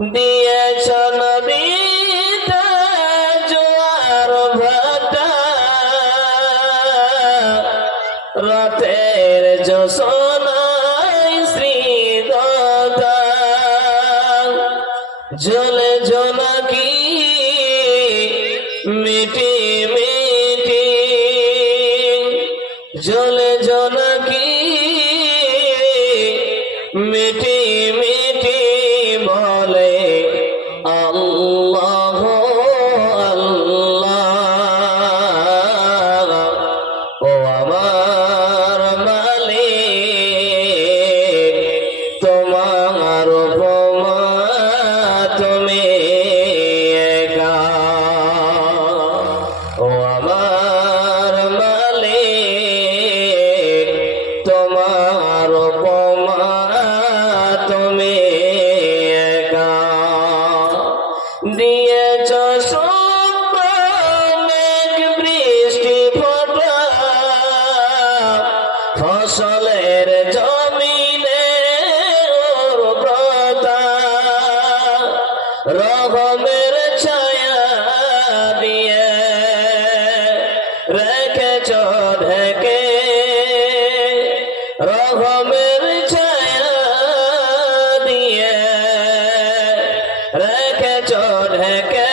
দিয়েছ নদীতে জোয়ার ভাটা, রাতের জোছনায় শ্রীদাতা, জলে জোনাকি মিটি মিটি, জলে জোনাকি মিটি মিটি বলে আল্লাহ আল্লাহ। ও আমার মালিক, তোমার উপমা তুমি একা। ও আমার মালিক, তোমার উপমা তুমি একা। দিয়েছ মেঘ বৃষ্টি ফোঁটা, ফসলের জমিনে উর্বরতা, রহমের ছায়া দিয়ে রেখেছ ঢেকে, রহমের ছায়া দিয়ে রেখেছ ঢেকে।